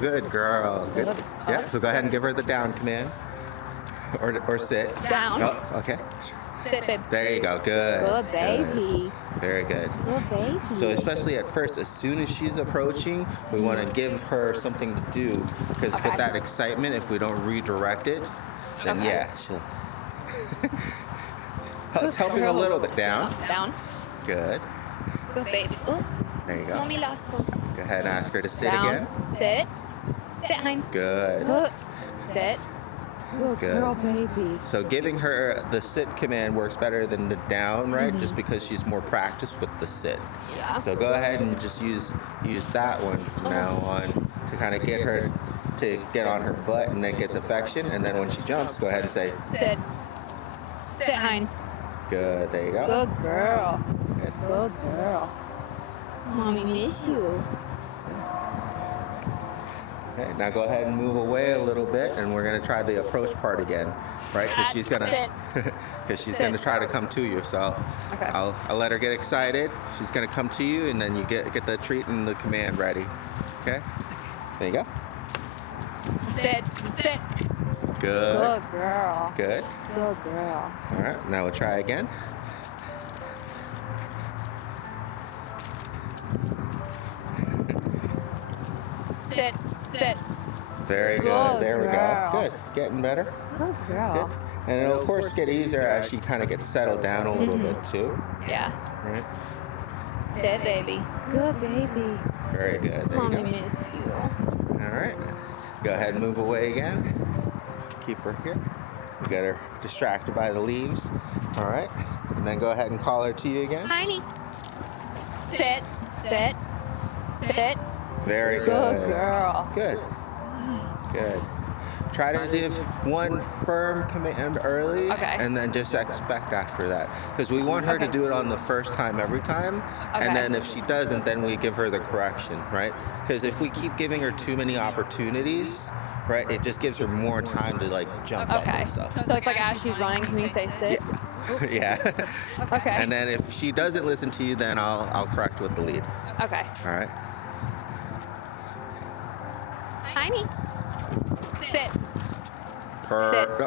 Good girl. Good. Yeah, so go ahead and give her the down command. Or sit. Down. Oh, okay. Sit, babe. There you go. Good. Good baby. Good. Very good. Good baby. So especially at first, as soon as she's approaching, we want to give her something to do. Because with that excitement, if we don't redirect it, then yeah, she'll... It's helping a little bit down. Down. Good. Good baby. Oh, There you go. mommy lost one. Go ahead and ask her to sit Down. again. Sit. Sit, Hein. Good. Good. Sit. Good. Girl, baby. So giving her the sit command works better than the down, right? Just because she's more practiced with the sit. Yeah. So go ahead and just use that one from now on to kind of get her to get on her butt and then get the affection. And then when she jumps, go ahead and say Sit. Sit, Hein. good. There you go. Good girl. Good. Good girl. Mommy miss you. Okay, now go ahead and move away a little bit, and we're gonna try the approach part again, right? Because she's gonna, gonna try to come to you. So I'll let her get excited. She's gonna come to you, and then you get the treat and the command ready. Okay? There you go. Sit. Sit. Good. Good girl. Good. Good girl. All right. Now we'll try again. Sit. Sit. Very good. Good There we go. girl. Good. Getting better. Good girl. Good. And it'll of course get easier as she kind of gets settled down a little bit too. Yeah. Right. Sit, baby. Good baby. Very good. There you Mommy go. miss you. All right. Go ahead and move away again. Keep her here. You got her distracted by the leaves. All right. And then go ahead and call her to you again. Hiney. Sit. Sit. Sit. Very good. Good girl. Good. Good. Try to give one firm command early, and then just expect after that. Because we want her to do it on the first time every time, and then if she doesn't, then we give her the correction, right? Because if we keep giving her too many opportunities, right, it just gives her more time to like jump up and stuff. So it's like as she's running to me, say sit. Yeah. Okay. And then if she doesn't listen to you, then I'll correct with the lead. Okay. All right. Hiney. Sit.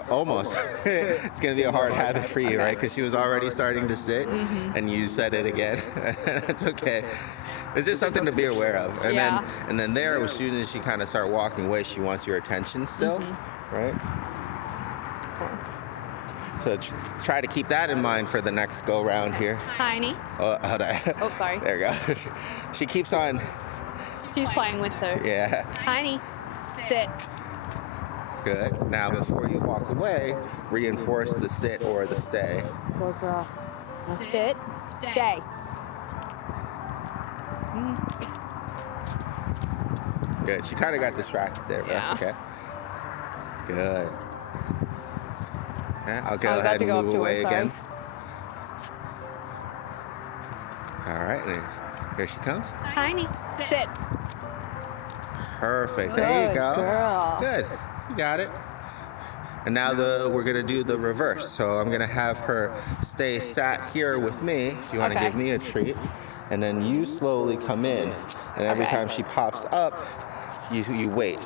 Almost. It's going to be a hard habit for you, right? Because she was already starting to sit, and you said it again. It's okay. It's just something to be aware of. And then there, as soon as she kind of start walking away, she wants your attention still, right? So try to keep that in mind for the next go round here. Hiney. Oh, hold on. Oh, sorry. There we go. She keeps on. She's playing with her. Yeah. Hiney. Sit. Good. Now, before you walk away, reinforce the sit or the stay. Good girl. Now sit. Stay. Good. She kind of got distracted there, but that's okay. Good. Yeah, I'll go ahead and move away again. All right. Here she comes. Hiney. Sit. Perfect. There you go. Girl. Good. You got it. And now we're going to do the reverse. So I'm going to have her stay sat here with me if you want to give me a treat. And then you slowly come in. And every time she pops up, you wait.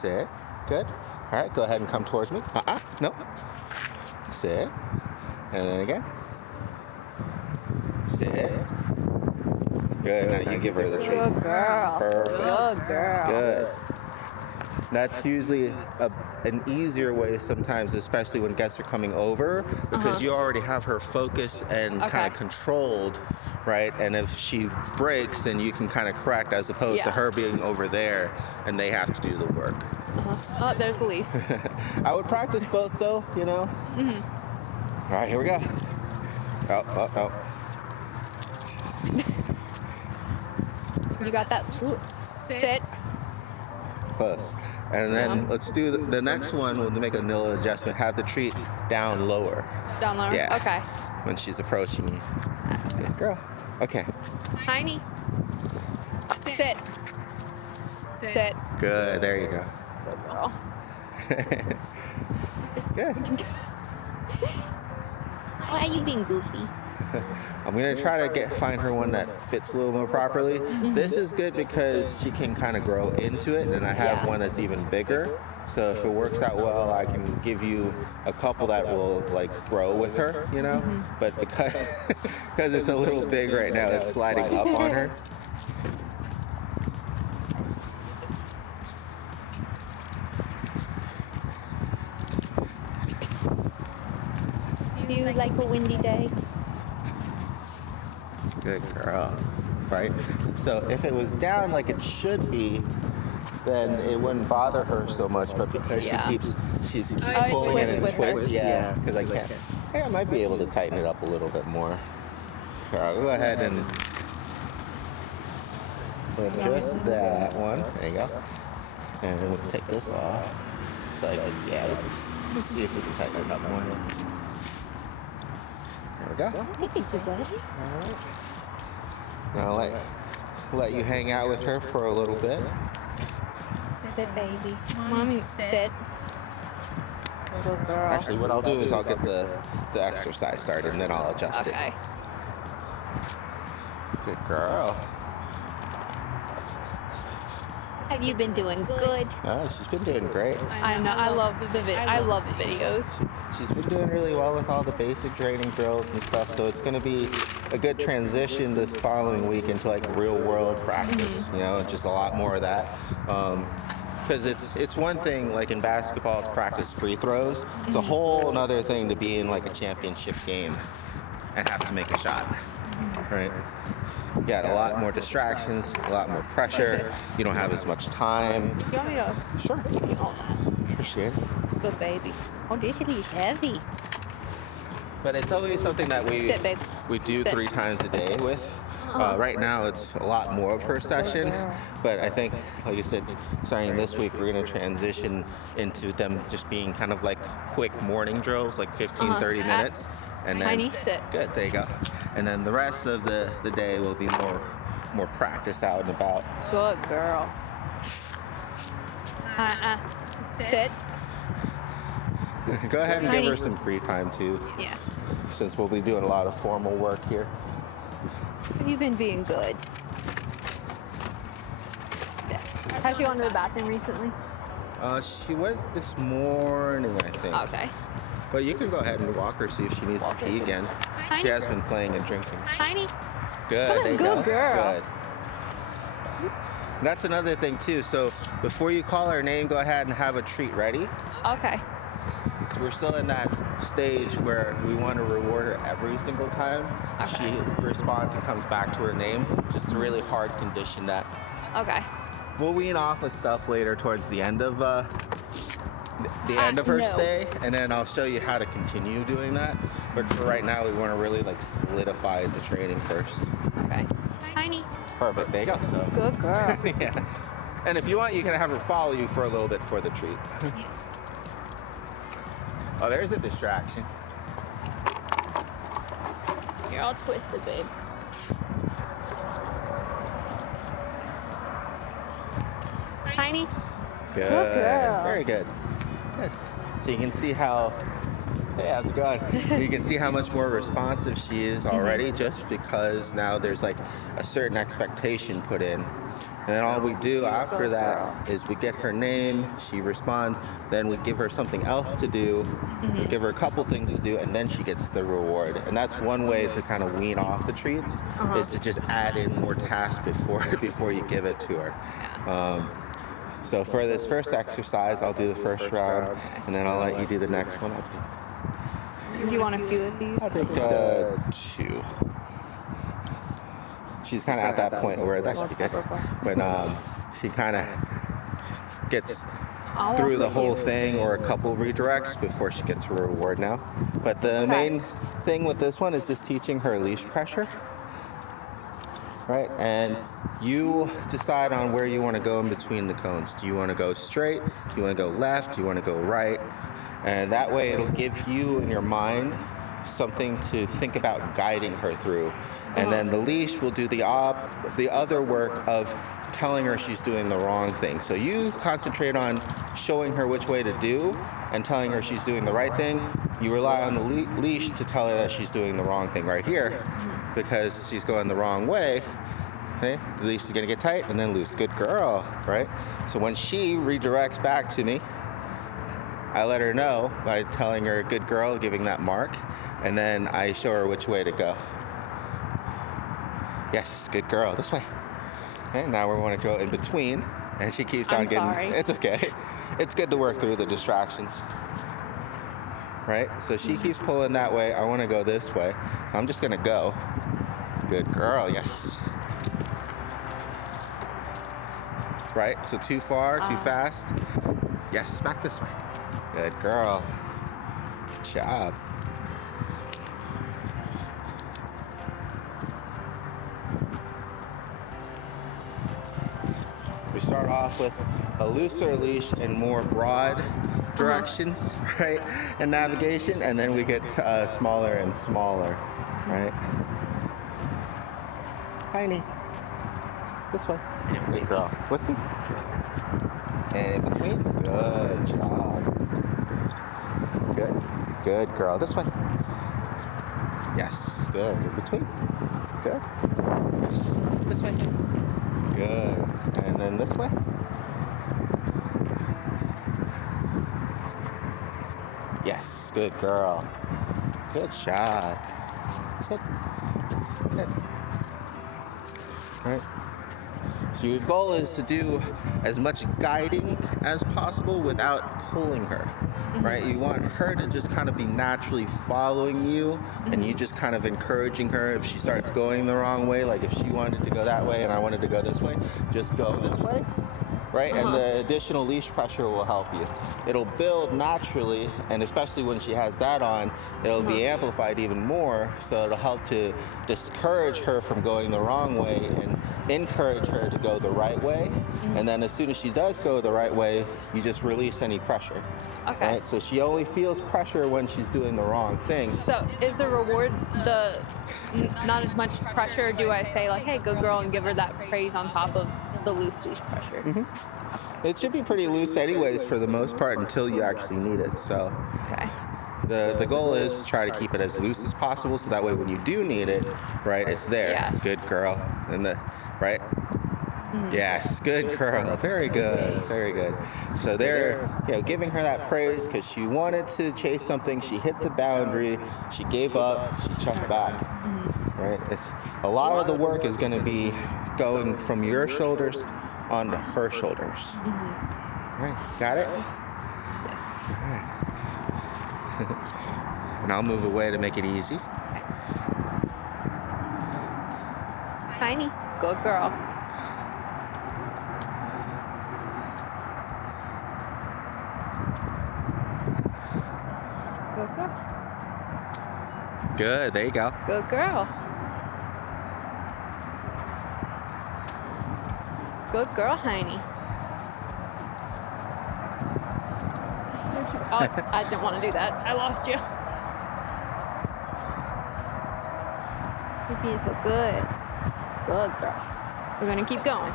Sit. Good. All right. Go ahead and come towards me. No. Sit. And then again. Sit. Good. Now you give her the treat. Good girl. Perfect. Good girl. Good. That's usually an easier way sometimes, especially when guests are coming over, because you already have her focused and kind of controlled, right? And if she breaks, then you can kind of correct, as opposed to her being over there and they have to do the work. Oh, there's the leaf. I would practice both though, you know? All right, here we go. Oh. You got that? Sit. Close. And then let's do the next one. We'll make a little adjustment. Have the treat down lower. Down lower? Yeah. Okay. When she's approaching you. Good girl. Okay. Hiney. Sit. Sit. Good. There you go. Good girl. Good. Why are you being goofy? I'm gonna try to find her one that fits a little more properly. This is good because she can kind of grow into it, and I have one that's even bigger. So if it works out well, I can give you a couple that will like grow with her, you know. But because because it's a little big right now, it's sliding up on her. Do you like a windy day? Good girl, right? So if it was down like it should be, then it wouldn't bother her so much. But because she's pulling it and twists, because I can't. Hey, I might be able to tighten it up a little bit more. Here, I'll go ahead and adjust that one. There you go. And then we'll take this off. So I can, let's see if we can tighten it up more. There we go. Thank you, buddy. All right. Now let you hang out with her for a little bit. Sit, baby. Mommy, sit. Good girl. Actually, what I'll do is I'll get the exercise started and then I'll adjust it. Good girl. Have you been doing good? Oh, she's been doing great. I know. I love the videos. She's been doing really well with all the basic training drills and stuff, so it's going to be a good transition this following week into like real world practice, you know, just a lot more of that. Because it's one thing like in basketball to practice free throws. It's a whole another thing to be in like a championship game and have to make a shot, right? You got a lot more distractions, a lot more pressure. You don't have as much time. Do you want me to? Sure. Hold that. Appreciate it. Good baby. Oh, this is heavy. But it's always something that we Sit, babe. we do Sit. 3 times a day with. Right now it's a lot more per session, but I think, like I said, starting this week, we're going to transition into them just being kind of like quick morning drills, like 15, 30 minutes. And then, Hiney, sit. Good, there you go. And then the rest of the day will be more practice out and about. Good girl. Sit. Go ahead and give her some free time too. Yeah. Since we'll be doing a lot of formal work here. You've been being good. Has she gone to the bathroom recently? She went this morning, I think. Okay. But you can go ahead and walk her, see if she needs to pee again. Hiney. She has been playing and drinking. Hiney. Good. Come on, there you good go. girl. Good. And that's another thing too. So before you call her name, go ahead and have a treat ready. Okay. So we're still in that stage where we want to reward her every single time she responds and comes back to her name, just to really hard condition that. Okay. We'll wean off with stuff later towards the end of end of her stay, and then I'll show you how to continue doing that. But for right now, we want to really like solidify the training first. Okay. Hiney. Perfect. There you go. So. Good girl. Yeah. And if you want, you can have her follow you for a little bit for the treat. Oh, there's a distraction. You're all twisted, babes. Hiney. Good. Good girl. Very good. Good. So you can see how, hey, how's it going? You can see how much more responsive she is already just because now there's like a certain expectation put in. And then all we do after that is we get her name, she responds, then we give her something else to do, we give her a couple things to do, and then she gets the reward. And that's one way to kind of wean off the treats, is to just add in more tasks before you give it to her. So for this first exercise, I'll do the first round, and then I'll let you do the next one. Do you want a few of these? I'll take 2. She's kind of at that point where that should be good. When she kind of gets through the whole thing or a couple redirects before she gets her reward now. But the main thing with this one is just teaching her leash pressure. Right, and you decide on where you want to go in between the cones. Do you want to go straight? Do you want to go left? Do you want to go right? And that way it'll give you in your mind something to think about guiding her through. And then the leash will do the other work of telling her she's doing the wrong thing. So you concentrate on showing her which way to do and telling her she's doing the right thing. You rely on the leash to tell her that she's doing the wrong thing right here, because she's going the wrong way. Okay? The leash is going to get tight and then loose. Good girl, right? So when she redirects back to me, I let her know by telling her good girl, giving that mark, and then I show her which way to go. Yes, good girl, this way. Okay, now we want to go in between, and she keeps on getting. Sorry. It's okay. It's good to work through the distractions. Right? So she keeps pulling that way. I want to go this way. So I'm just going to go. Good girl, yes. Right? So too far, too fast. Yes, back this way. Good girl. Good job. We start off with a looser leash and more broad directions, right? And navigation, and then we get smaller and smaller, right? Hiney, this way. Good girl. With me. And in between. Good job. Good. Good girl. This way. Yes. Good. In between. Good. This way. Good. And then this way. Yes. Good girl. Good job. Good. Good. All right. So your goal is to do as much guiding as possible without pulling her, right? You want her to just kind of be naturally following you, and you just kind of encouraging her if she starts going the wrong way. Like if she wanted to go that way and I wanted to go this way, just go this way, right? And the additional leash pressure will help you. It'll build naturally, and especially when she has that on, it'll be amplified even more, so it'll help to discourage her from going the wrong way and encourage her to go the right way. And then as soon as she does go the right way, you just release any pressure. Okay. Right? So she only feels pressure when she's doing the wrong thing. So is the reward not as much pressure? Do I say like, hey, good girl, and give her that praise on top of the loose leash pressure? It should be pretty loose anyways for the most part until you actually need it. So Okay. the goal is to try to keep it as loose as possible, so that way when you do need it, right, it's there. Yeah. Good girl. And right? Yes, good girl. Very good. Very good. So they're, giving her that praise because she wanted to chase something. She hit the boundary. She gave up. She checked back. Right? It's a lot of the work is going to be going from your shoulders onto her shoulders. All right. Got it? Yes. All right. And I'll move away to make it easy. Hiney, good girl. Good girl. Good. There you go. Good girl. Good girl, Hiney. Oh, I didn't want to do that. I lost you. You're being so good. Good girl. We're gonna keep going.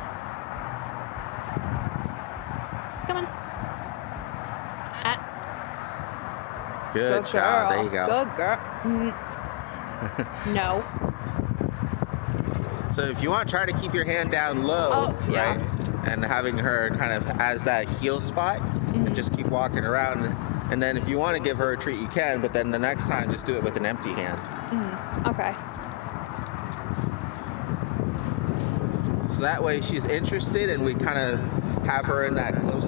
Come on. Good job. Girl. There you go. Good girl. No. So if you want, try to keep your hand down low, yeah. right? And having her kind of as that heel spot, and just keep walking around. And then if you want to give her a treat, you can, but then the next time, just do it with an empty hand. Okay. So that way she's interested, and we kind of have her in that close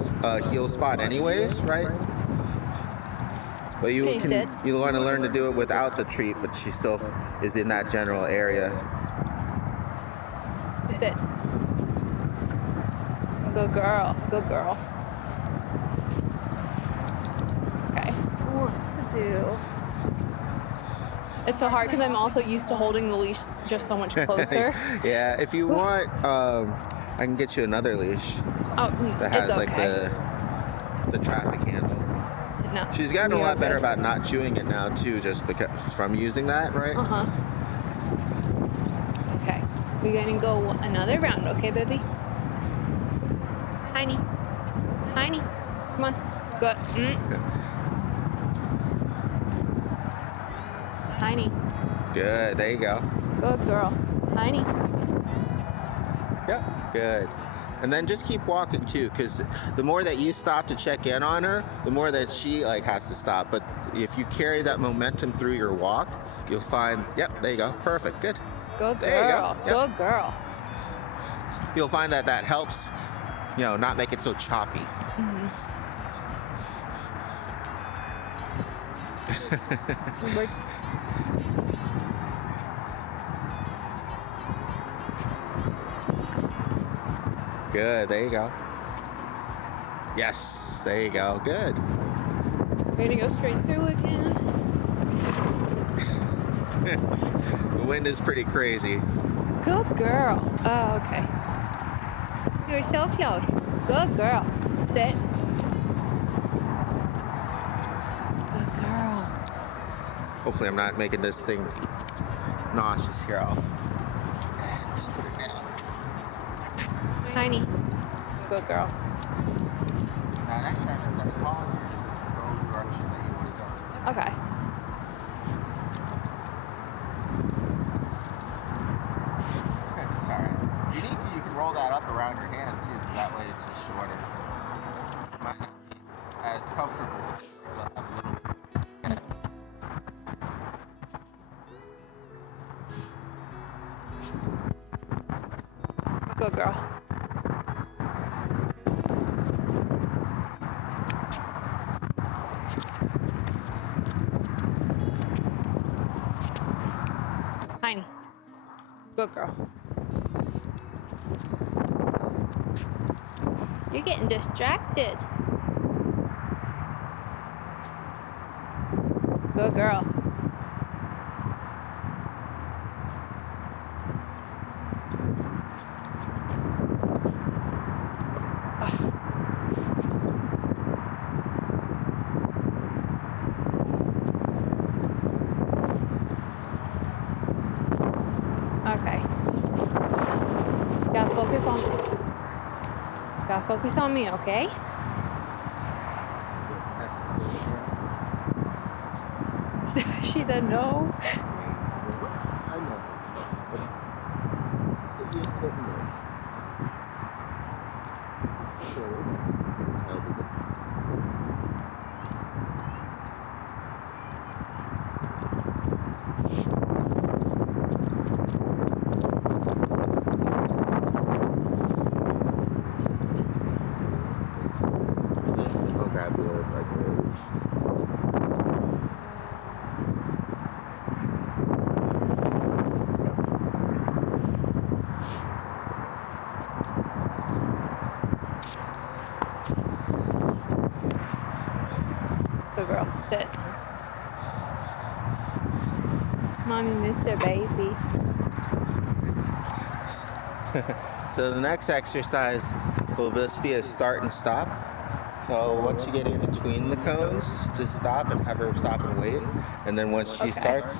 heel spot anyways, right? But you want to learn to do it without the treat, but she still is in that general area. Sit. Good girl. Good girl. Okay. What to do? It's so hard because I'm also used to holding the leash just so much closer. Yeah, if you want, I can get you another leash Oh, that has it's like okay. the traffic handle. No. She's gotten a lot better about not chewing it now too, just because from using that, right? Okay. We're gonna go another round, okay, baby? Hiney. Hiney. Come on. Good. Hiney. Good. There you go. Good girl. Hiney. Yep. Good. And then just keep walking too, because the more that you stop to check in on her, the more that she like has to stop. But if you carry that momentum through your walk, you'll find, yep, there you go. Perfect. Good. Good there girl. You go. Yep. Good girl. You'll find that that helps, not make it so choppy. Good, there you go. Yes, there you go. Good. We're gonna go straight through again. The wind is pretty crazy. Good girl. Oh, okay. You're so close. Good girl. Sit. Good girl. Hopefully I'm not making this thing nauseous here. I'll just put it down. Hiney. Good girl. Now next time is that call go the direction that you want to go. Okay. Okay, sorry. You need to, you can roll that up around your hand too, so that way it's just shorter. Might not be as comfortable. You'll have a little. Good girl. Hiney. Good girl. You're getting distracted. Good girl. Okay. Gotta focus on me. Gotta focus on me, okay? She said no. I'll grab the other side. Good girl. Sit. Mommy missed her baby. So the next exercise will just be a start and stop. So once you get in between the cones, just stop and have her stop and wait. And then once she starts,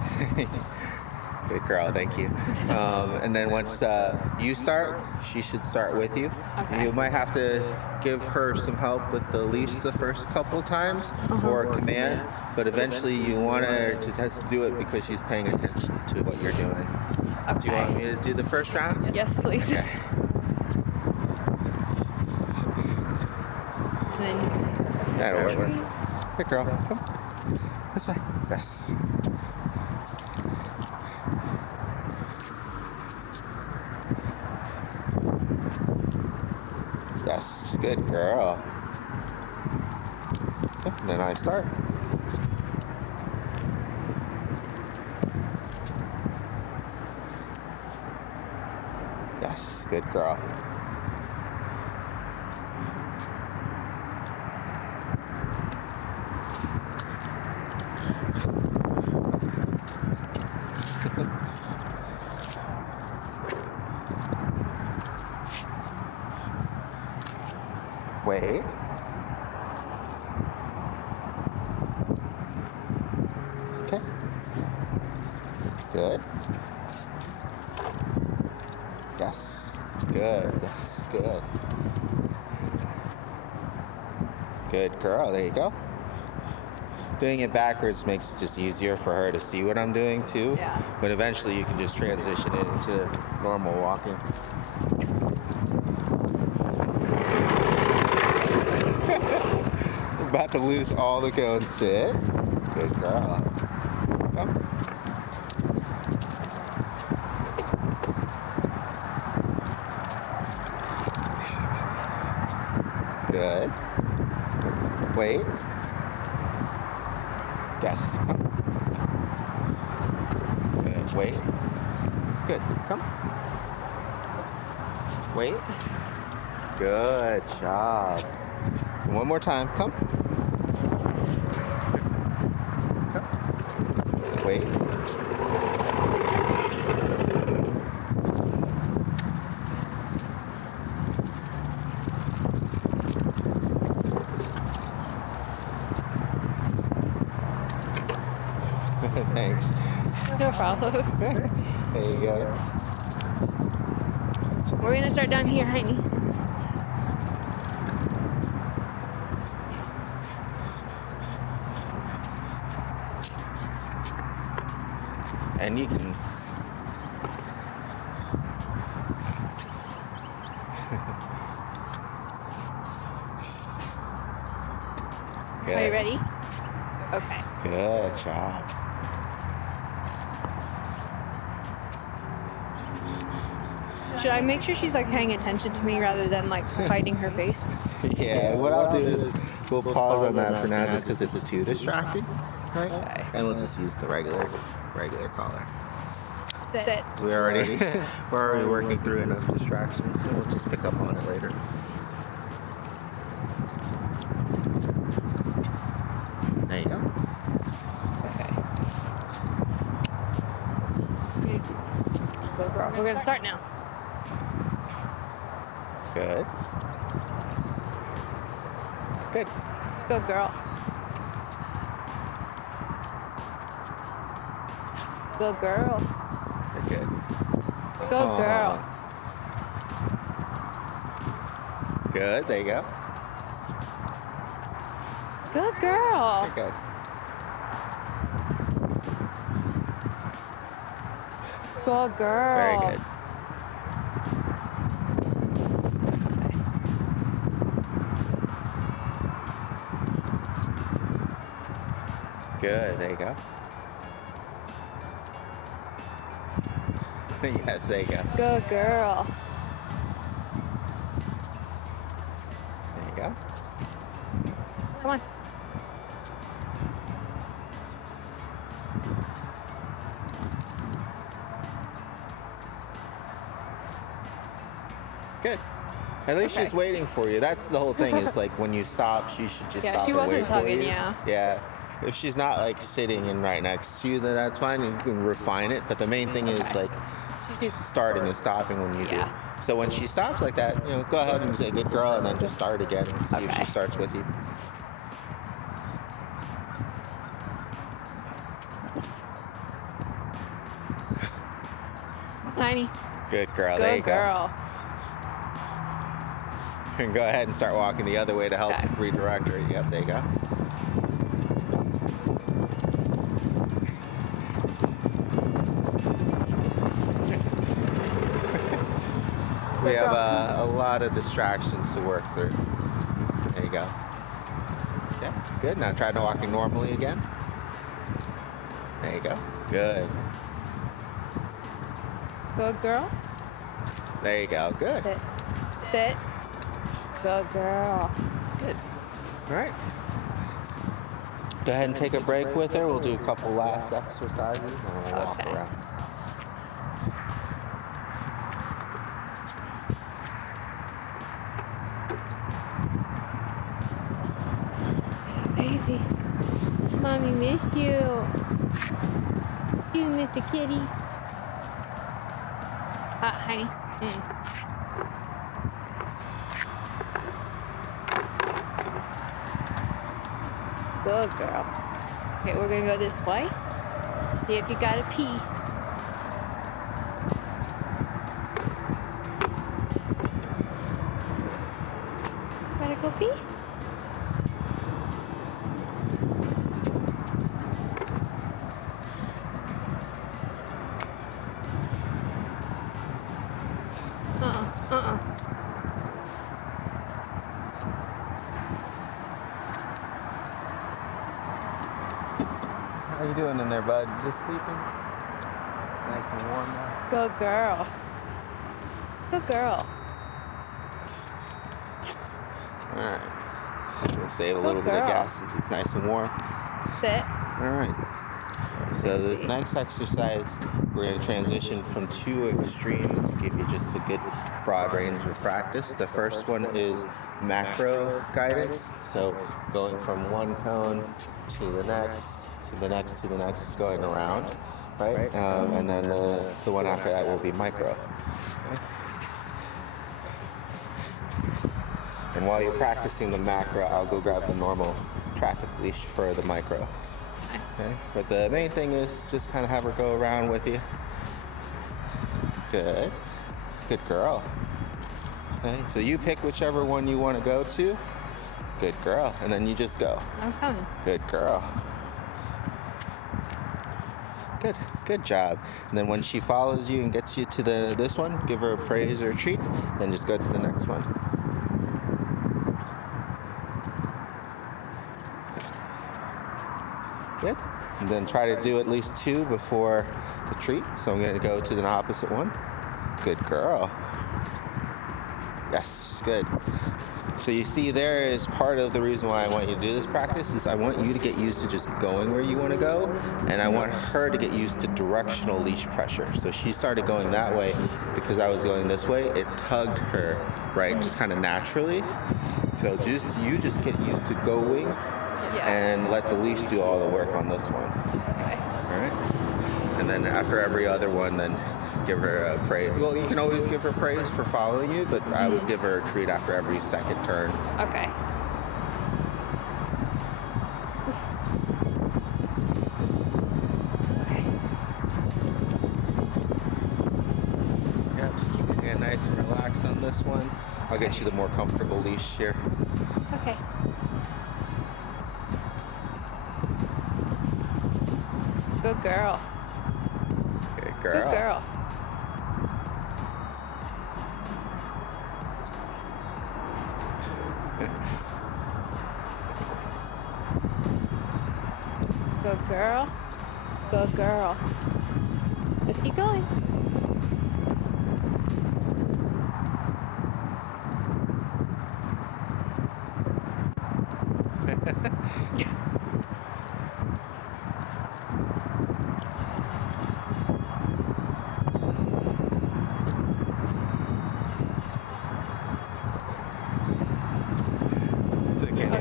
good girl, thank you. And then once you start, she should start with you. Okay. You might have to give her some help with the leash the first couple times or command, but eventually you want her to just do it because she's paying attention to what you're doing. Okay. Do you want me to do the first round? Yes, please. Okay. That'll work. Good girl. Come. This way. Yes. Yes. Good girl. Okay, and then I start. Yes. Good girl. Wait. Okay. Good. Yes. Good. Yes. Good. Good girl. There you go. Doing it backwards makes it just easier for her to see what I'm doing too. Yeah. But eventually you can just transition it into normal walking. We're about to lose all the cones. Sit. Good girl. Come. Good. Wait. Yes. Come. Good. Wait. Good. Come. Wait. Good job. One more time. Come. Come. Wait. Thanks. No problem. There you go. We're gonna start down here, Hiney. And you can. Are you ready? Okay. Good job. Should I make sure she's like paying attention to me rather than like hiding her face? Yeah, what I'll do is we'll pause on that for now just because it's too distracting. Right? Okay. And we'll just use the regular collar. Sit. We're already working through enough distractions, so we'll just pick up on it later. There you go. Okay. Go girl. We're gonna start now. Good. Good. Go girl. Go girl. You're good. Go Aw. girl. Good. There you go. Good girl. You're good. Good girl. Very good. Good. There you go. Yes, there you go. Good girl. There you go. Come on. Good. At least Okay. she's waiting for you. That's the whole thing. Is like when you stop, she should just Yeah, stop she and wasn't wait for tugging, you. yeah. Yeah. If she's not like sitting and right next to you, then that's fine. You can refine it. But the main thing is Okay. like starting and stopping when you Yeah. do. So when she stops like that, go ahead and say "good girl" and then just start again and see if Okay. she starts with you. Hiney. Good girl. There you Good go. girl. And go ahead and start walking the other way to help Okay. redirect her. Yep, there you go. We have a lot of distractions to work through. There you go. Yeah, good. Now try to walking normally again. There you go. Good. Good girl. There you go. Good. Sit. Sit. Good girl. Good. All right. Go ahead and take a break with her. We'll do a couple last exercises and we'll walk Okay. around. Baby. Mommy miss you. You miss the kitties. Hiney. Good girl. Okay, we're gonna go this way. See if you gotta pee. Gotta go pee? How you doing in there, bud? Just sleeping? Nice and warm now? Good girl. Good girl. Alright. We'll save a little bit of gas since it's nice and warm. Sit. Alright. So this next exercise, we're going to transition from two extremes to give you just a good broad range of practice. The first one is macro guidance. So going from one cone to the next, to the next, to the next, it's going around, right? And then the one after that will be micro. Okay? And while you're practicing the macro, I'll go grab the normal traffic leash for the micro. Okay? But the main thing is just kind of have her go around with you. Good. Good girl. Okay, so you pick whichever one you want to go to. Good girl. And then you just go. I'm coming. Good girl. Good. Good job. And then when she follows you and gets you to this one, give her a praise or a treat. Then just go to the next one. Good. And then try to do at least two before the treat. So I'm going to go to the opposite one. Good girl. Yes, good. So you see there is part of the reason why I want you to do this practice is I want you to get used to just going where you want to go, and I want her to get used to directional leash pressure. So she started going that way because I was going this way. It tugged her, right, just kind of naturally. So you just get used to going and let the leash do all the work on this one. Okay. All right? And then after every other one, then give her a praise. Well, you can always give her praise for following you, but I would give her a treat after every second turn. Okay. Okay. Yeah, just keep your hand nice and relaxed on this one. I'll get you the more comfortable leash here. Okay. Good girl. Good girl. Good girl. Good girl. Good girl. Let's keep going.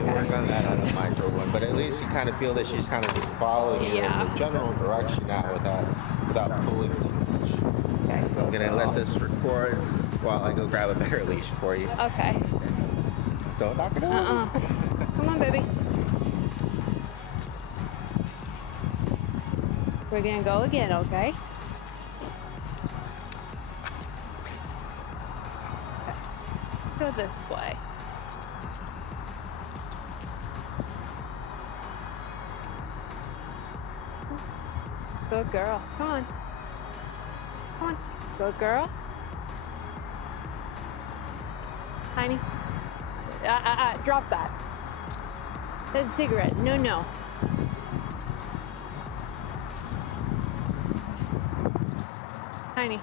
Work on that on a micro one, but at least you kind of feel that she's kind of just following you in the general direction now without pulling too much. Okay. So I'm gonna let this record while I go grab a better leash for you. Okay. Don't knock it out. Come on, baby. We're gonna go again, okay? Go this way. Good girl. Come on. Come on. Good girl. Hiney. Drop that. That's a cigarette. No, no. Hiney.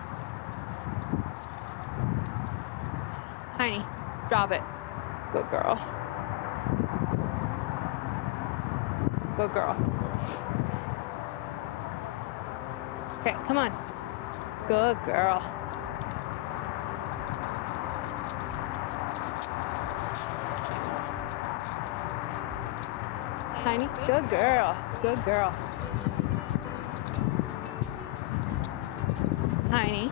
Hiney. Drop it. Good girl. Good girl. Okay, come on. Good girl. Hiney, good girl. Good girl. Hiney.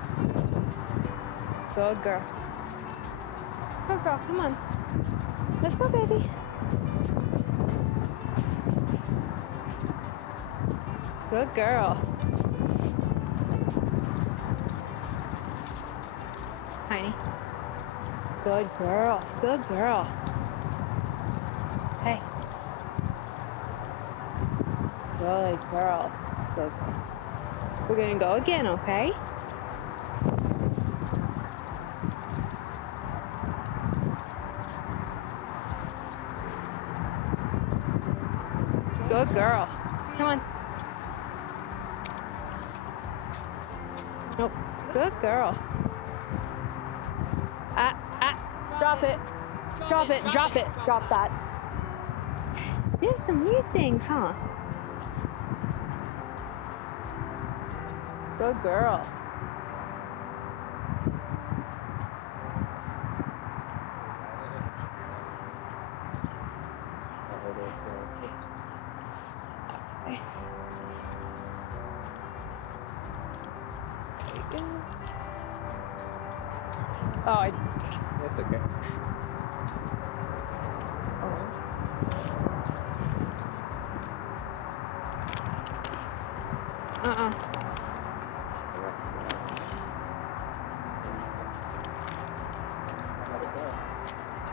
Good girl. Good girl, come on. Let's go, baby. Good girl. Hiney. Good girl. Good girl. Hey. Good girl. Good girl. We're gonna go again, okay? Good girl. Come on. Nope. Good girl. Drop it. Drop it. Drop it. Drop that. There's some weird things, huh? Good girl. Oh, That's okay.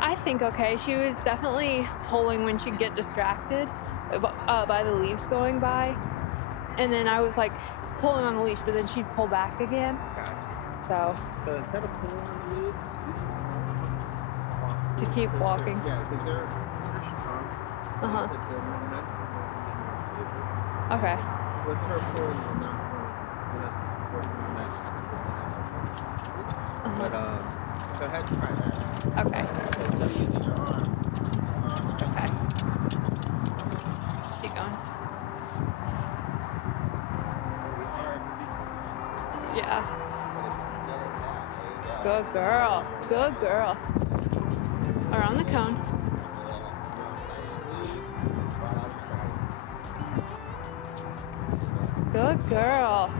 I think okay. She was definitely pulling when she'd get distracted by the leaves going by. And then I was like pulling on the leash, but then she'd pull back again. So instead of pulling on the lead, to keep walking. Yeah, because they're strong. Okay. With her pulling and not working on that. But go ahead and try that. Okay. Using your arm. Okay. Keep going. Yeah. Good girl. Good girl. Around the cone. Good girl.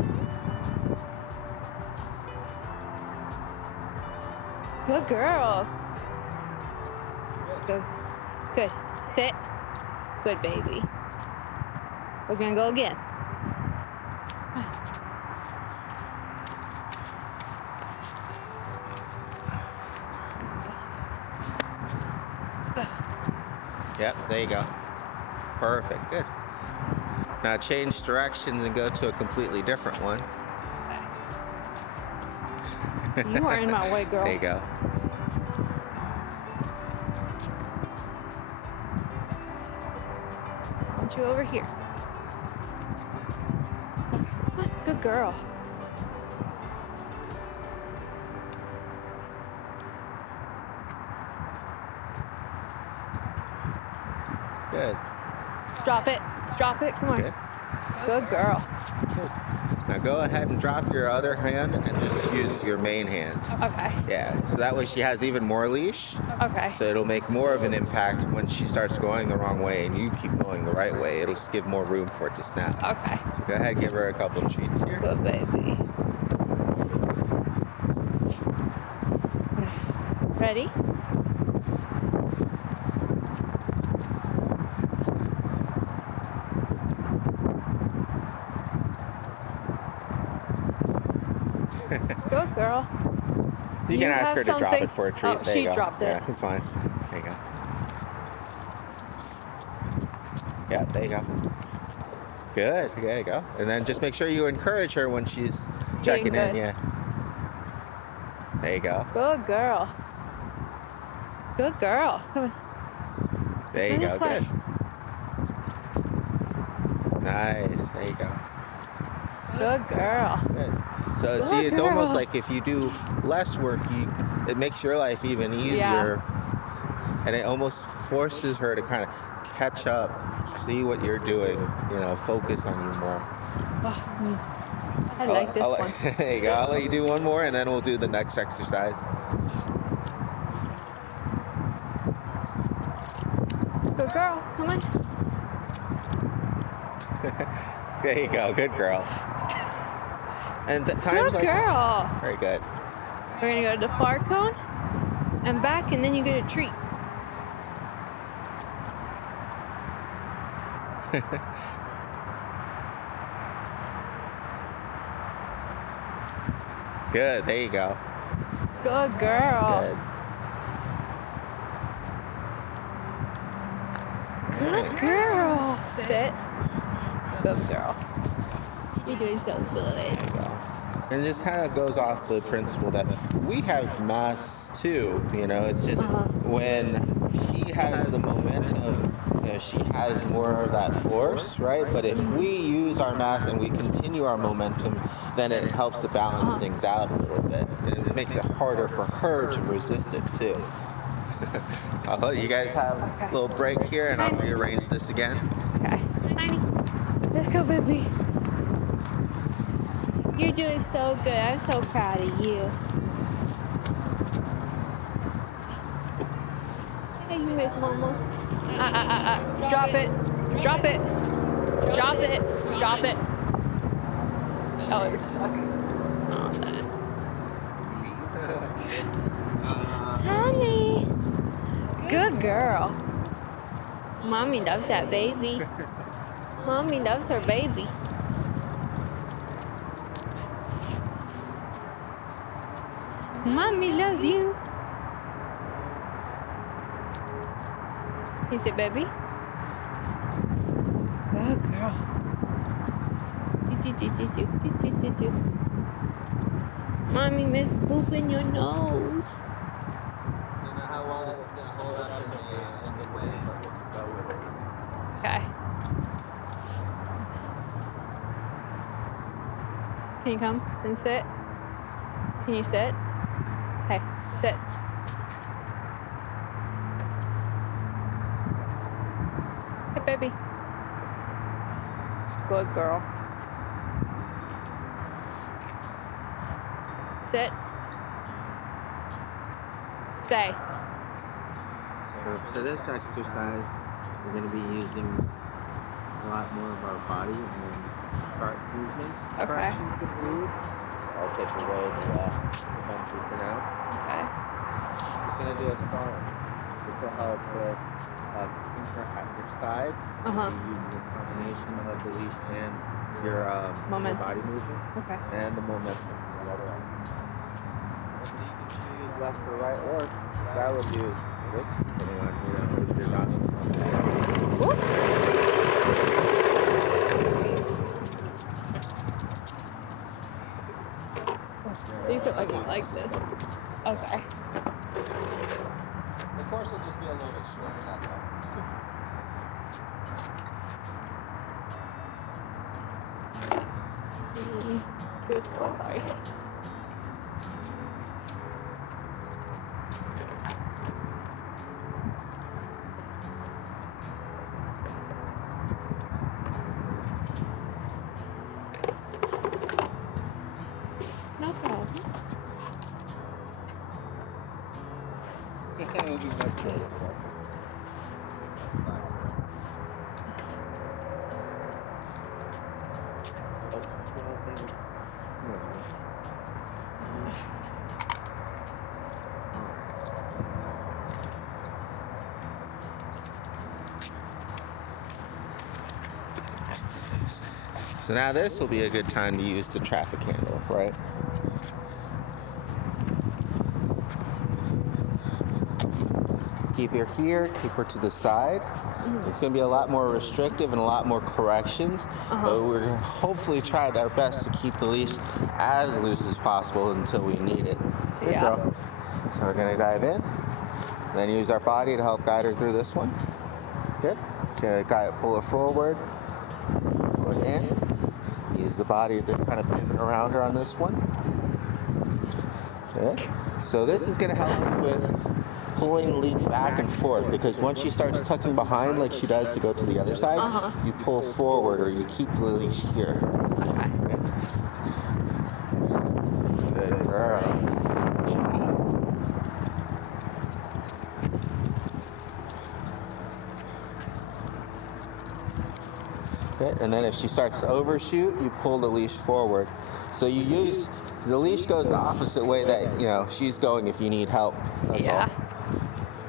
Good girl. Good. Good. Sit. Good baby. We're gonna go again. Yep, there you go. Perfect, good. Now change directions and go to a completely different one. You are in my way, girl. There you go. I want you over here. Good girl. Good. Drop it. Drop it. Come on. Good. Good girl. Good. Now go ahead and drop your other hand and just use your main hand. Okay. Yeah, so that way she has even more leash. Okay. So it'll make more of an impact when she starts going the wrong way and you keep going the right way. It'll just give more room for it to snap. Okay. So go ahead and give her a couple of treats here. Good baby. Ready? Good girl. You can ask her to drop it for a treat. Oh, there she you go. dropped it. Yeah, it's fine. There you go. Yeah, there you go. Good. There you go. And then just make sure you encourage her when she's checking in. Yeah. There you go. Good girl. Good girl. Come on. There you go. Good. Nice. There you go. Good girl. Good. So Good see, it's girl. almost like if you do less work, it makes your life even easier. Yeah. And it almost forces her to kind of catch up, see what you're doing, focus on you more. Oh, I like this one. There you go. I'll let you do one more and then we'll do the next exercise. Good girl. Come on. There you go. Good girl. And times Good girl. Very good. We're going to go to the far cone and back, and then you get a treat. Good. There you go. Good girl. Good. Good girl. Sit. Good girl. You're doing so good. There you go. And it just kind of goes off the principle that we have mass too. You know, it's just when she has the momentum, you know, she has more of that force, right? But if we use our mass and we continue our momentum, then it helps to balance things out a little bit. And it makes it harder for her to resist it too. I'll let you guys have a little break here and I'll rearrange this again. Okay. Hiney, let's go, baby. You're doing so good. I'm so proud of you. Hey, you miss mama. Drop it. Drop it. Drop it. Drop it. Oh, it's stuck. Oh, that is. Honey. Good girl. Mommy loves that baby. Mommy loves her baby. Mommy loves you. Is it baby? Good girl. Mommy miss pooping your nose. Don't know how well this is going to hold up in the wind, but we'll just go with it. Okay. Can you come and sit? Can you sit? Hey, sit. Hey, baby. Good girl. Sit. Stay. So for this exercise, we're going to be using a lot more of our body and start movements. Okay. Corrections to move. I'll take away the momentum for now. Okay. Just going to do a start. This will help with keeping her at your side. You use the combination of the leash and your body movement. Okay. And the momentum from the other way. So you can choose left or right, or I would use switch, depending on if you're not. These are like this. Okay. The course will just be a little bit shorter, that's all. Sorry. No problem. So now this will be a good time to use the traffic handle, right? Keep her here, keep her to the side. It's going to be a lot more restrictive and a lot more corrections, but we're going to hopefully try our best to keep the leash as loose as possible until we need it. Good girl. So we're going to dive in, and then use our body to help guide her through this one. Good. Okay, pull her forward, pull it in. Use the body to kind of pivot around her on this one. Good. So this is going to help with pulling the leash back and forth, because once she starts tucking behind like she does to go to the other side, you pull forward or you keep the leash here. Okay. Good girl. Okay, and then if she starts to overshoot, you pull the leash forward. So you use, the leash goes the opposite way that, she's going if you need help. That's all.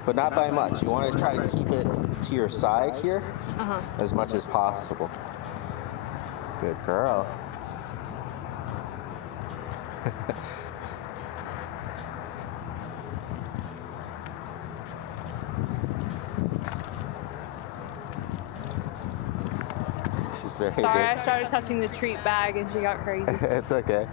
But not by much. You want to try to keep it to your side here as much as possible. Good girl. very good. Sorry, I started touching the treat bag and she got crazy. It's okay.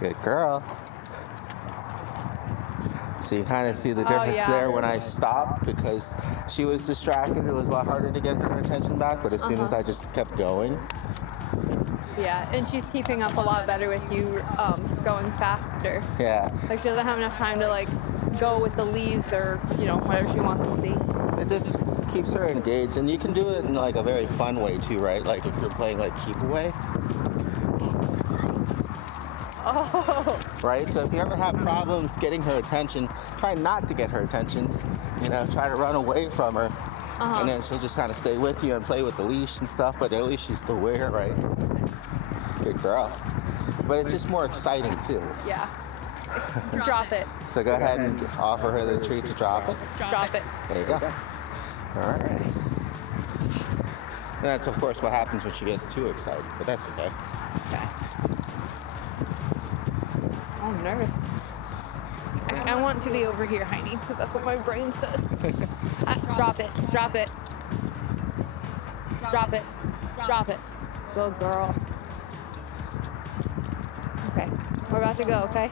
Good girl. So you kind of see the difference there when I stopped because she was distracted. It was a lot harder to get her attention back, but as soon as I just kept going. Yeah, and she's keeping up a lot better with you going faster. Yeah. Like she doesn't have enough time to like go with the leads or, you know, whatever she wants to see. It just keeps her engaged, and you can do it in like a very fun way too, right? Like if you're playing like keep away. Oh. Right? So if you ever have problems getting her attention, try not to get her attention. You know, try to run away from her. And then she'll just kind of stay with you and play with the leash and stuff, but at least she's still with her, right? Good girl. But it's just more exciting too. Yeah. Drop it. So go ahead and offer her the treat to drop it. Drop it. There you go. All right. And that's of course what happens when she gets too excited, but that's okay. Okay. Oh, I'm nervous. I want to be over here, Hiney, because that's what my brain says. Drop it. Drop it. Drop it. Drop it. Good girl. Okay. We're about to go, okay?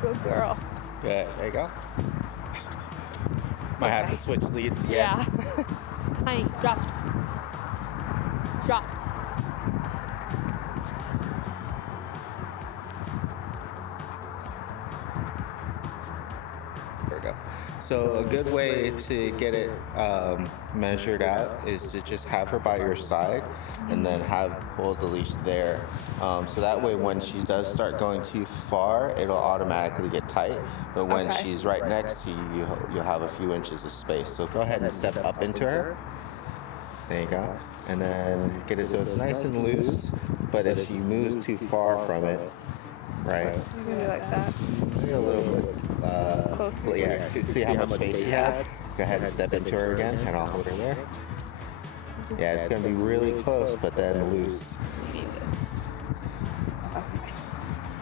Good girl. Good. There you go. Might have to switch leads again. Yeah. Honey, drop. Drop. There we go. So a good way to get it measured out is to just have her by your side and then hold the leash there. So that way when she does start going too far, it'll automatically get tight. But when she's right next to you, you'll have a few inches of space. So go ahead and step up into her. There you go. And then get it so it's nice and loose. But if she moves too far from it, right? Maybe like that. Maybe a little bit. Close. Yeah, to see how much space you have. Go ahead and step into her again, and I'll hold her there. Yeah, it's going to be really close, but then loose. Okay.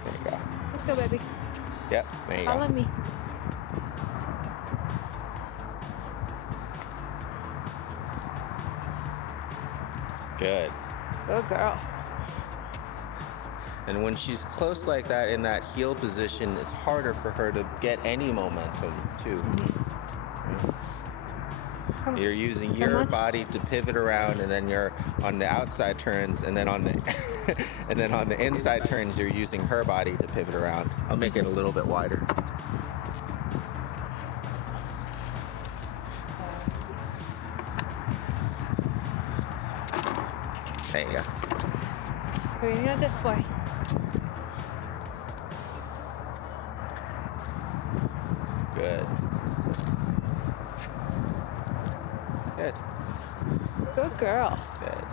There you go. Let's go, baby. Yep, there you go. Follow me. Good. Good girl. And when she's close like that in that heel position, it's harder for her to get any momentum too. You're using your body to pivot around, and then you're on the outside turns, and then on the and then on the inside turns, you're using her body to pivot around. I'll make it a little bit wider. There you go. We're gonna go this way. Good. Good. Good girl. Good.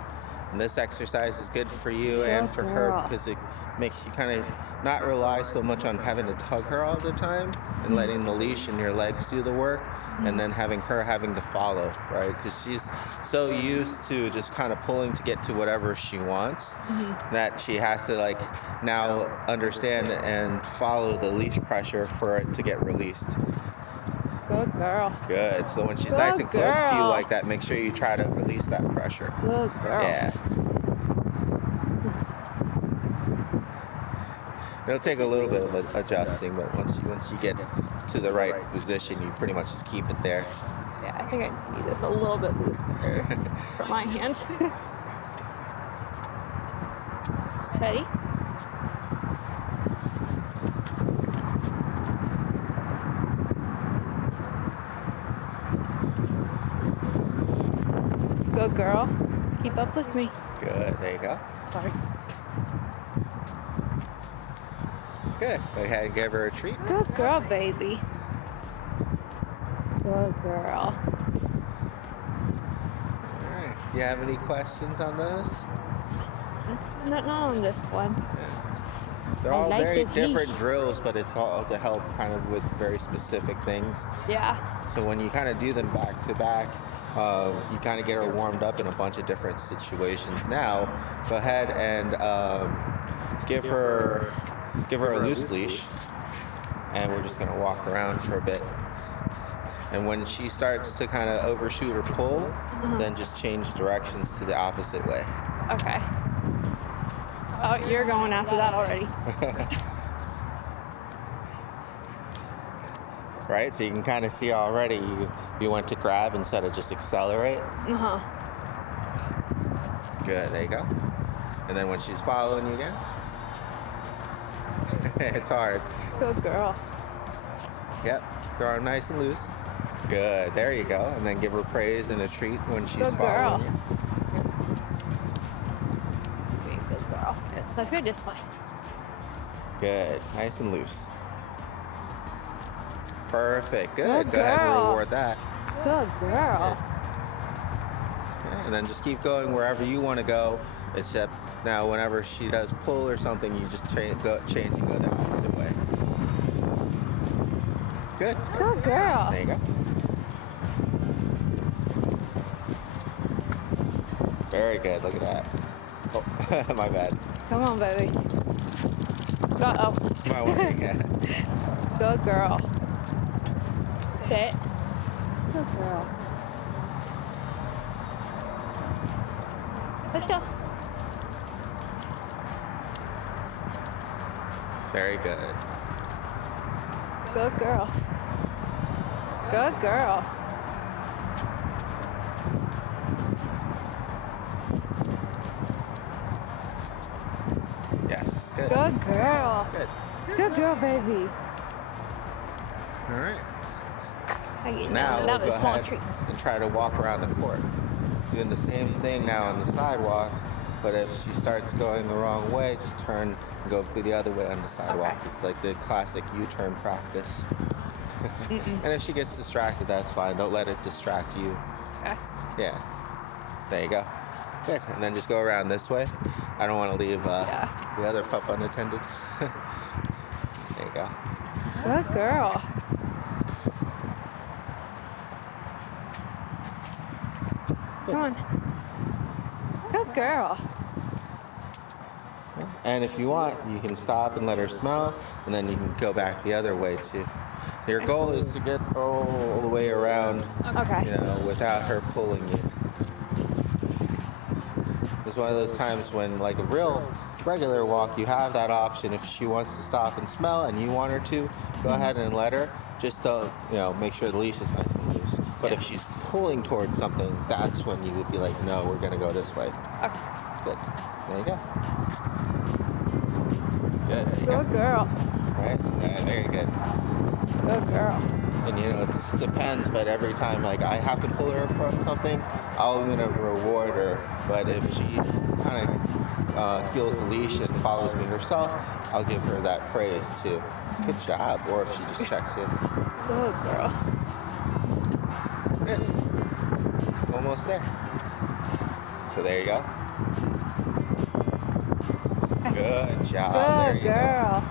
And this exercise is good for you and for her because it makes you kind of not rely so much on having to tug her all the time and letting the leash and your legs do the work, and then having to follow, right? Because she's so used to just kind of pulling to get to whatever she wants that she has to like now understand and follow the leash pressure for it to get released. Good girl. Good. So when she's nice and close to you like that, make sure you try to release that pressure. Good girl. Yeah. It'll take a little bit of adjusting, but once you get to the right position, you pretty much just keep it there. Yeah, I think I need this a little bit looser for my hand. Ready? Good girl. Keep up with me. Good. There you go. Sorry. Good. Go ahead and give her a treat. Good girl, baby. Good girl. All right. Do you have any questions on those? Not on this one. Yeah. They're all very different drills, but it's all to help kind of with very specific things. Yeah. So when you kind of do them back to back, you kind of get her warmed up in a bunch of different situations. Now, go ahead and give her a loose leash, and we're just gonna walk around for a bit. And when she starts to kind of overshoot or pull, then just change directions to the opposite way. Okay. Oh, you're going after that already. Right? So you can kind of see already you went to grab instead of just accelerate. Good, there you go. And then when she's following you again, it's hard. Good girl. Yep, keep her arm nice and loose. Good, there you go. And then give her praise and a treat when she's good following girl. you. Good girl. Let's go this way. Good, nice and loose. Perfect, good. Good Go ahead and girl. reward that. Good girl. Yeah, and then just keep going wherever you want to go, except now whenever she does pull or something, you just change and go the opposite way. Good. Good girl. There you go. Very good, look at that. Oh, my bad. Come on, baby. Uh-oh. My one, yeah. Good girl. Sit. Good girl. Let's go. Very good. Good girl. Good girl. Yes, good. Good girl. Good. Good girl, baby. All right. Now We'll that was go a small ahead treat. and try to walk around the court. Doing the same thing now on the sidewalk, but if she starts going the wrong way, just turn and go the other way on the sidewalk. Okay. It's like the classic U-turn practice. And if she gets distracted, that's fine. Don't let it distract you. Okay. Yeah. There you go. Good. And then just go around this way. I don't want to leave the other pup unattended. There you go. Good girl. Come on. Good girl. And if you want, you can stop and let her smell, and then you can go back the other way too. Your goal is to get all the way around, Okay. without her pulling you. It's one of those times when, like a real regular walk, you have that option. If she wants to stop and smell and you want her to, go ahead and let her. Just to, make sure the leash is nice and loose. But if she's pulling towards something, that's when you would be like, no, we're gonna go this way. Okay. Good. There you go. Good. There you Good girl. go. Right? Yeah, very good. Good girl. And it just depends, but every time like I have to pull her from something, I'm gonna reward her. But if she kind of feels the leash and follows me herself, I'll give her that praise too. Good job. Or if she just checks in. Good girl. Good. Almost there. So there you go. Good job. There Good you girl. go.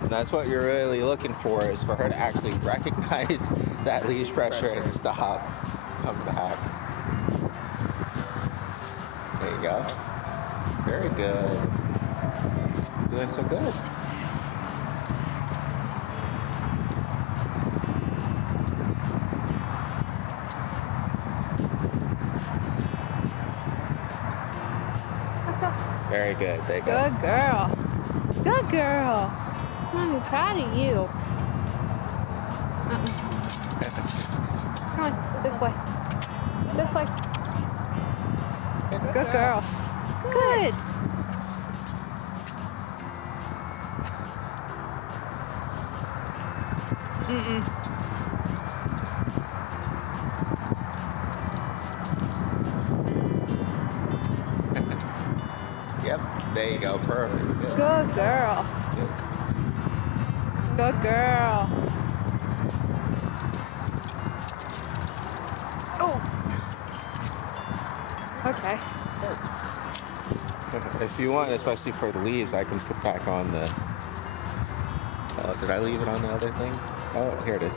And that's what you're really looking for, is for her to actually recognize that leash pressure and stop. Come back. There you go. Very good. Doing so good. Very good. There you go. Good girl. Good girl. I'm proud of you. Come on, this way. This way. Good girl. Good. Yep. There you go. Perfect. Good. Good girl. Good girl. Oh. Okay. If you want, especially for the leaves, I can put back on the... did I leave it on the other thing? Oh, here it is.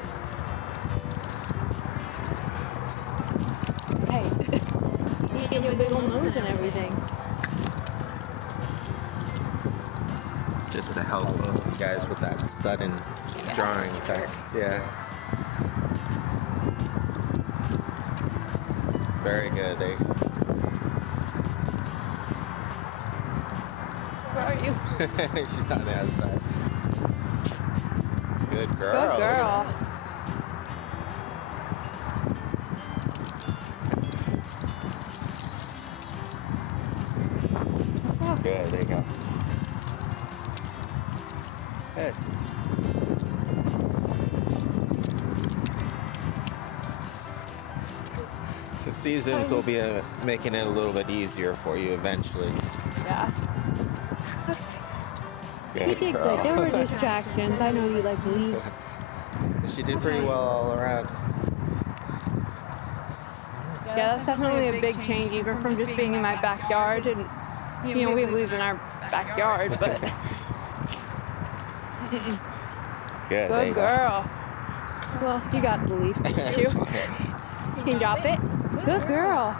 Hey, you get your big old nose and everything. Just to help both you guys with that sudden drawing effect. Yeah. Very good. Where are you? She's on the outside. Good girl. Good girl. Good, there you go. Good. The seasons will be making it a little bit easier for you eventually. Yeah. Good You did girl. good. There were distractions. I know you like leaves. She did pretty well all around. Yeah, that's definitely a big change, even from just being in my backyard. And, you know, we have leaves in our backyard, but... Good, Good girl. Well, you got the leaf, didn't you? You can drop it. Good girl.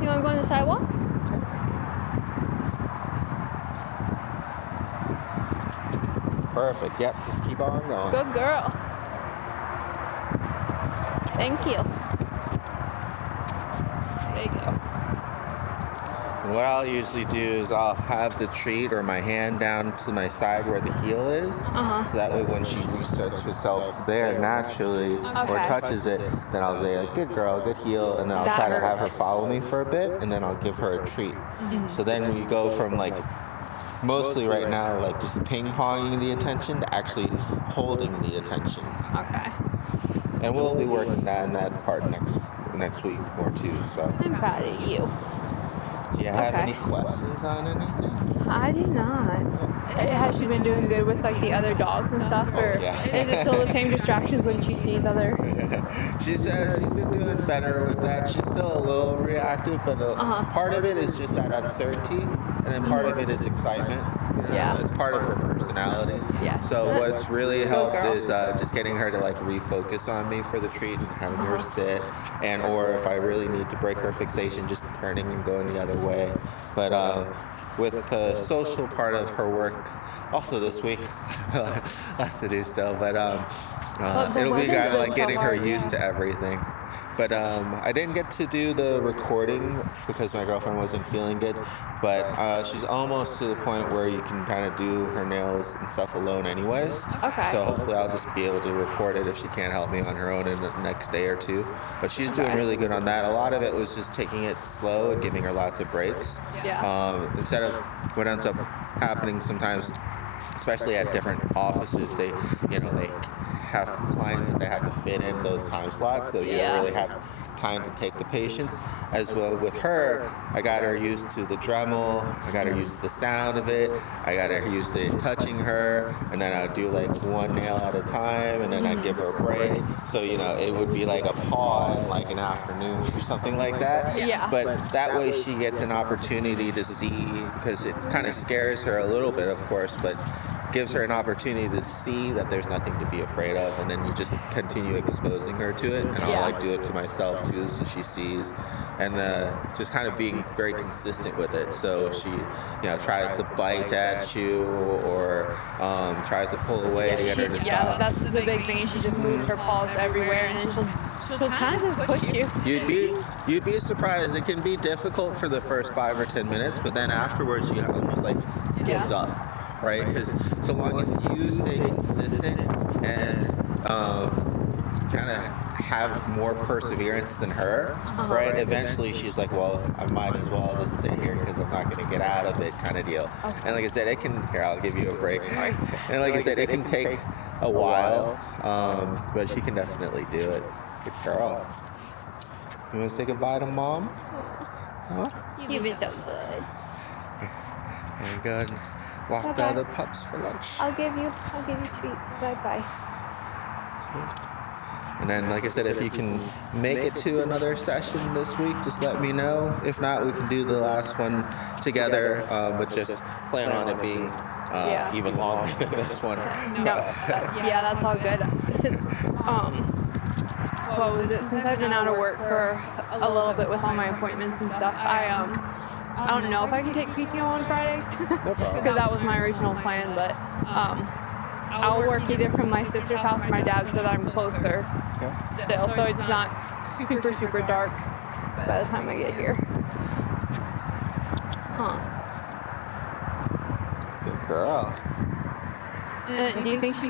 You want to go on the sidewalk? Perfect. Yep, just keep on going. Good girl. Thank you. There you go. And what I'll usually do is I'll have the treat or my hand down to my side where the heel is. So that way when she resets herself there naturally or touches it, then I'll say, good girl, good heel, and then I'll try to have her follow me for a bit, and then I'll give her a treat. So then we go from like, mostly right now, like just ping-ponging the attention to actually holding the attention. Okay. And we'll be working in that part next week more too. So I'm proud of you. Do you have any questions on anything? I do not. Has she been doing good with like the other dogs and stuff, or is it still the same distractions when she sees other? She's been doing better with that. She's still a little reactive, but part of it is just that uncertainty, and then part of it is excitement. It's part of her personality. So what's really helped is just getting her to like refocus on me for the treat and having her sit, and or if I really need to break her fixation, just turning and going the other way. But with the social part of her work, also this week, lots to do still, but it'll be kind of like getting her used to everything. But I didn't get to do the recording because my girlfriend wasn't feeling good. But she's almost to the point where you can kind of do her nails and stuff alone anyways. So hopefully I'll just be able to record it if she can't help me on her own in the next day or two. But she's doing really good on that. A lot of it was just taking it slow and giving her lots of breaks. Instead of what ends up happening sometimes, especially at different offices, they have clients that they have to fit in those time slots, so you don't really have time to take the patients. As well with her, I got her used to the Dremel, I got her used to the sound of it, I got her used to touching her, and then I'd do like one nail at a time, and then I'd give her a break. So, it would be like a paw in like an afternoon or something like that. But that way she gets an opportunity to see, because it kind of scares her a little bit, of course, but gives her an opportunity to see that there's nothing to be afraid of, and then you just continue exposing her to it, and I'll like do it to myself too, so she sees, and just kind of being very consistent with it. So she, tries to bite at you or tries to pull away to get her to stop. Yeah, that's the big thing. She just moves her paws everywhere, and then she'll kind of just push you. You'd be surprised. It can be difficult for the first 5 or 10 minutes, but then afterwards you almost like gives up. Right? Because so long as you stay consistent and kind of have more perseverance than her, right? Eventually she's like, well, I might as well just sit here because I'm not going to get out of it, kind of deal. And like I said, I'll give you a break. And like I said, it can take a while, but she can definitely do it. Good girl. You want to say goodbye to Mom? Huh? You've been so good. And go ahead and walk the other pups for lunch. I'll give you a treat. Bye-bye. And then, like I said, if you can make it to another session this week, just let me know. If not, we can do the last one together, but just plan on it being even longer than this one. No, yeah, that's all good. Since, what was it? Since I've been out of work for a little bit with all my appointments and stuff, I don't know if I can take PTO on Friday because that was my original plan, but I'll work either from my sister's house or my dad's so that I'm closer still, so it's not super dark by the time I get here. Good girl. Do you think she